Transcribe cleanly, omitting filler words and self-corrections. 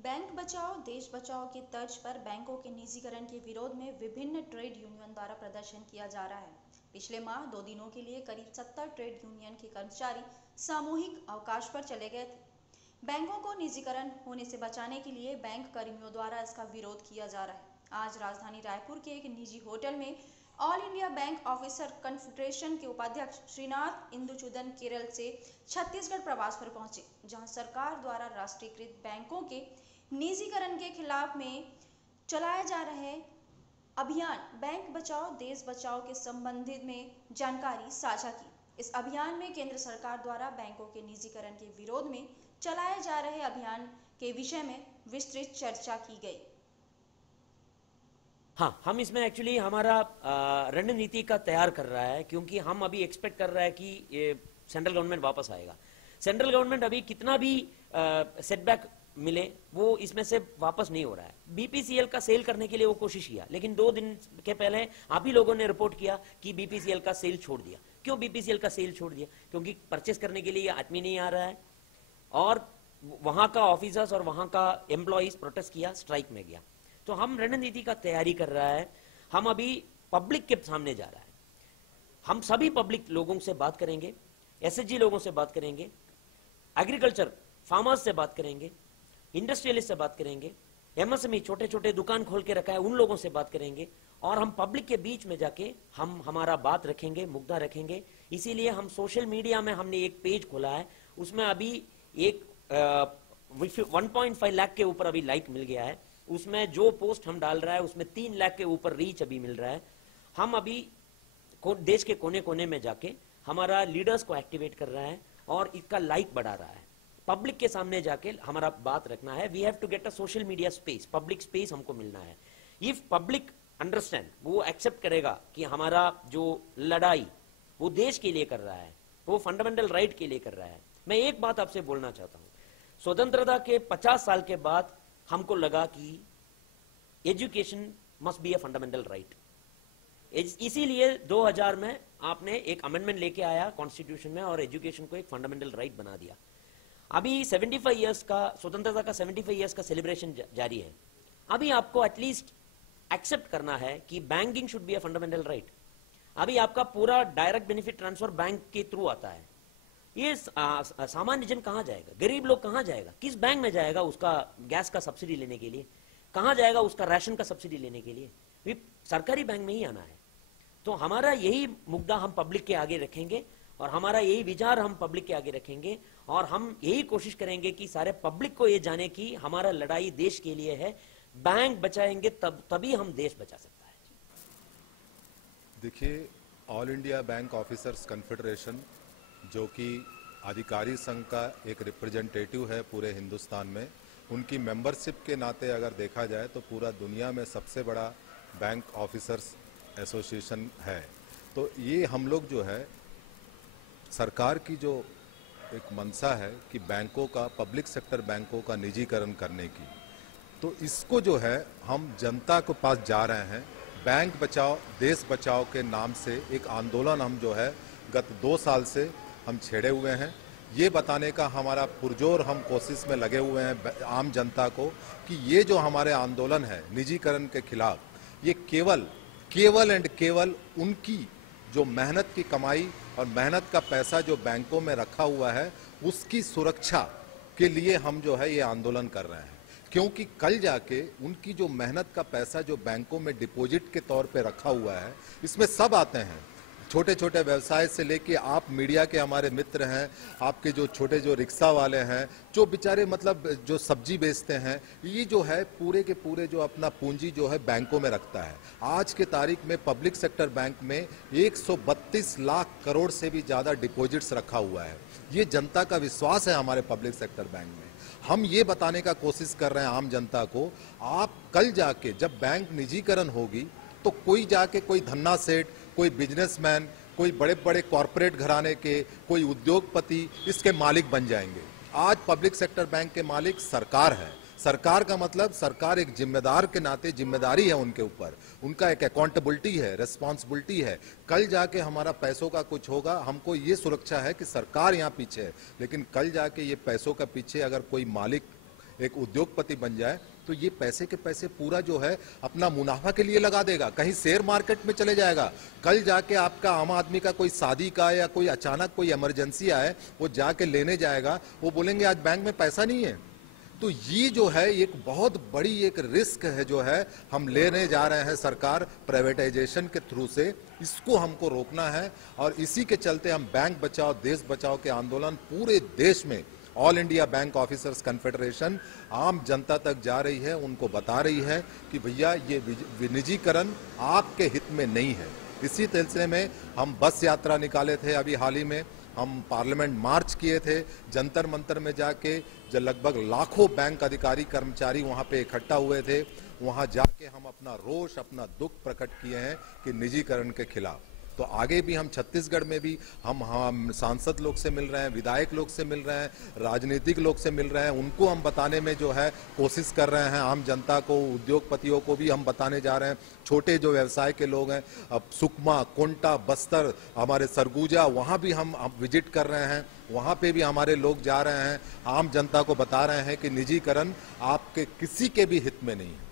Bank बचाओ देश बचाओ की तर्ज पर बैंकों के निजीकरण के विरोध में विभिन्न ट्रेड यूनियन द्वारा प्रदर्शन किया जा रहा है। पिछले माह 2 दिनों के लिए करीब 70 ट्रेड यूनियन के कर्मचारी सामूहिक अवकाश पर चले गए थे। बैंकों को निजीकरण होने से बचाने के लिए बैंक कर्मियों द्वारा इसका विरोध किया जा रहा है। आज राजधानी रायपुर के एक निजी होटल में all India bank officer confederation के उपाध्यक्ष श्रीनाथ इंदुचूदन केरल से छत्तीसगढ़ प्रवास पर पहुंचे, जहां सरकार द्वारा राष्ट्रीयकृत बैंकों के निजीकरण के खिलाफ में चलाए जा रहे अभियान बैंक बचाओ देश बचाओ के संबंधित में जानकारी साझा की। इस अभियान में केंद्र सरकार द्वारा बैंकों के निजीकरण के विरोध में चलाए जा रहे अभियान के विषय में विस्तृत चर्चा की गई। हाँ, हम इसमें एक्चुअली हमारा रणनीति का तैयार कर रहा है, क्योंकि हम अभी एक्सपेक्ट कर रहा है कि ये सेंट्रल गवर्नमेंट वापस आएगा। सेंट्रल गवर्नमेंट अभी कितना भी सेटबैक मिले वो इसमें से वापस नहीं हो रहा है। बीपीसीएल का सेल करने के लिए वो कोशिश किया, लेकिन 2 दिन के पहले आप ही लोगों ने रिपोर्ट किया कि बीपीसीएल का सेल छोड़ दिया। क्यों बीपीसीएल का सेल छोड़ दिया? क्योंकि परचेस करने के लिए आदमी नहीं आ रहा है और वहां का ऑफिसर्स और वहां का एम्प्लॉइज प्रोटेस्ट किया, स्ट्राइक में गया। तो हम रणनीति का तैयारी कर रहा है। हम अभी पब्लिक के सामने जा रहा है। हम सभी पब्लिक लोगों से बात करेंगे, एसएचजी लोगों से बात करेंगे, एग्रीकल्चर फार्मर्स से बात करेंगे, इंडस्ट्रियलिस्ट से बात करेंगे, एमएसएमई छोटे छोटे दुकान खोल के रखा है उन लोगों से बात करेंगे, और हम पब्लिक के बीच में जाके हम हमारा बात रखेंगे, मुद्दा रखेंगे। इसीलिए हम सोशल मीडिया में हमने एक पेज खोला है, उसमें अभी एक 1.5 लाख के ऊपर अभी लाइक मिल गया है। उसमें जो पोस्ट हम डाल रहा है उसमें 3 लाख के ऊपर रीच अभी मिल रहा है। हम अभी देश के कोने कोने में जाके हमारा लीडर्स को एक्टिवेट कर रहा है और इसका लाइक बढ़ा रहा है। पब्लिक के सामने जाके हमारा बात रखना है। We have to get a social media space, public space हमको मिलना है। इफ पब्लिक अंडरस्टैंड, वो एक्सेप्ट करेगा कि हमारा जो लड़ाई वो देश के लिए कर रहा है, वो फंडामेंटल राइट के लिए कर रहा है। मैं एक बात आपसे बोलना चाहता हूं, स्वतंत्रता के 50 साल के बाद हमको लगा कि education must be a fundamental right. इसीलिए 2000 में आपने एक अमेंडमेंट लेके आया कॉन्स्टिट्यूशन में और एजुकेशन को एक फंडामेंटल राइट बना दिया। अभी 75 इयर्स का स्वतंत्रता का 75 इयर्स का सेलिब्रेशन जारी है। अभी आपको एटलीस्ट एक्सेप्ट करना है कि banking should be a fundamental right. अभी आपका पूरा डायरेक्ट बेनिफिट ट्रांसफर बैंक के थ्रू आता है। ये सामान्य जन कहां जाएगा? गरीब लोग कहां जाएगा? किस बैंक में जाएगा उसका गैस का सब्सिडी लेने के लिए? कहां जाएगा उसका राशन का सब्सिडी लेने के लिए? भी सरकारी बैंक में ही आना है। तो हमारा यही मुद्दा हम पब्लिक के आगे रखेंगे और हमारा यही विचार हम पब्लिक के आगे रखेंगे और हम यही कोशिश करेंगे कि सारे पब्लिक को ये जाने कि हमारा लड़ाई देश के लिए है। बैंक बचाएंगे तभी हम देश बचा सकता है। देखिए, all India bank officers confederation जो कि अधिकारी संघ का एक रिप्रेजेंटेटिव है पूरे हिंदुस्तान में, उनकी मेंबरशिप के नाते अगर देखा जाए तो पूरा दुनिया में सबसे बड़ा बैंक ऑफिसर्स एसोसिएशन है। तो ये हम लोग जो है सरकार की जो एक मंशा है कि बैंकों का, पब्लिक सेक्टर बैंकों का निजीकरण करने की, तो इसको जो है हम जनता के पास जा रहे हैं। बैंक बचाओ देश बचाओ के नाम से एक आंदोलन हम जो है गत 2 साल से हम छेड़े हुए हैं। ये बताने का हमारा पुरजोर हम कोशिश में लगे हुए हैं आम जनता को कि ये जो हमारे आंदोलन है निजीकरण के खिलाफ, ये केवल एंड केवल उनकी जो मेहनत की कमाई और मेहनत का पैसा जो बैंकों में रखा हुआ है उसकी सुरक्षा के लिए हम जो है ये आंदोलन कर रहे हैं। क्योंकि कल जाके उनकी जो मेहनत का पैसा जो बैंकों में डिपॉजिट के तौर पे रखा हुआ है, इसमें सब आते हैं, छोटे छोटे व्यवसाय से लेके आप मीडिया के हमारे मित्र हैं, आपके जो छोटे जो रिक्शा वाले हैं, जो बेचारे मतलब जो सब्जी बेचते हैं, ये जो है पूरे के पूरे जो अपना पूंजी जो है बैंकों में रखता है। आज के तारीख में पब्लिक सेक्टर बैंक में 132 लाख करोड़ से भी ज़्यादा डिपॉजिट्स रखा हुआ है। ये जनता का विश्वास है हमारे पब्लिक सेक्टर बैंक में। हम ये बताने का कोशिश कर रहे हैं आम जनता को, आप कल जाके जब बैंक निजीकरण होगी तो कोई जाके कोई धन्ना सेठ, कोई बिजनेसमैन, कोई बड़े बड़े कॉरपोरेट घराने के, कोई उद्योगपति इसके मालिक बन जाएंगे। आज पब्लिक सेक्टर बैंक के मालिक सरकार है। सरकार का मतलब सरकार एक जिम्मेदार के नाते जिम्मेदारी है उनके ऊपर, उनका एक अकाउंटेबिलिटी है, रिस्पॉन्सिबिलिटी है। कल जाके हमारा पैसों का कुछ होगा, हमको ये सुरक्षा है कि सरकार यहाँ पीछे है, लेकिन कल जाके ये पैसों का पीछे अगर कोई मालिक एक उद्योगपति बन जाए तो ये पैसे के पैसे पूरा जो है अपना मुनाफा के लिए लगा देगा, कहीं शेयर मार्केट में चले जाएगा। कल जाके आपका आम आदमी का कोई शादी का या कोई अचानक कोई इमरजेंसी आए, वो जाके लेने जाएगा, वो बोलेंगे आज बैंक में पैसा नहीं है। तो ये जो है एक बहुत बड़ी एक रिस्क है जो है हम लेने जा रहे हैं सरकार प्राइवेटाइजेशन के थ्रू से, इसको हमको रोकना है। और इसी के चलते हम बैंक बचाओ देश बचाओ के आंदोलन पूरे देश में all India bank officers confederation आम जनता तक जा रही है, उनको बता रही है कि भैया ये विनिजीकरण आपके हित में नहीं है। इसी सिलसिले में हम बस यात्रा निकाले थे, अभी हाल ही में हम पार्लियामेंट मार्च किए थे, जंतर मंतर में जाके जो लगभग लाखों बैंक अधिकारी कर्मचारी वहां पे इकट्ठा हुए थे, वहां जाके हम अपना रोष अपना दुख प्रकट किए हैं कि निजीकरण के खिलाफ। तो आगे भी हम छत्तीसगढ़ में भी हम सांसद लोग से मिल रहे हैं, विधायक लोग से मिल रहे हैं, राजनीतिक लोग से मिल रहे हैं, उनको हम बताने में जो है कोशिश कर रहे हैं। आम जनता को, उद्योगपतियों को भी हम बताने जा रहे हैं, छोटे जो व्यवसाय के लोग हैं, अब सुकमा, कोंटा, बस्तर, हमारे सरगुजा, वहाँ भी हम विजिट कर रहे हैं, वहाँ पे भी हमारे लोग जा रहे हैं, आम जनता को बता रहे हैं कि निजीकरण आपके किसी के भी हित में नहीं है।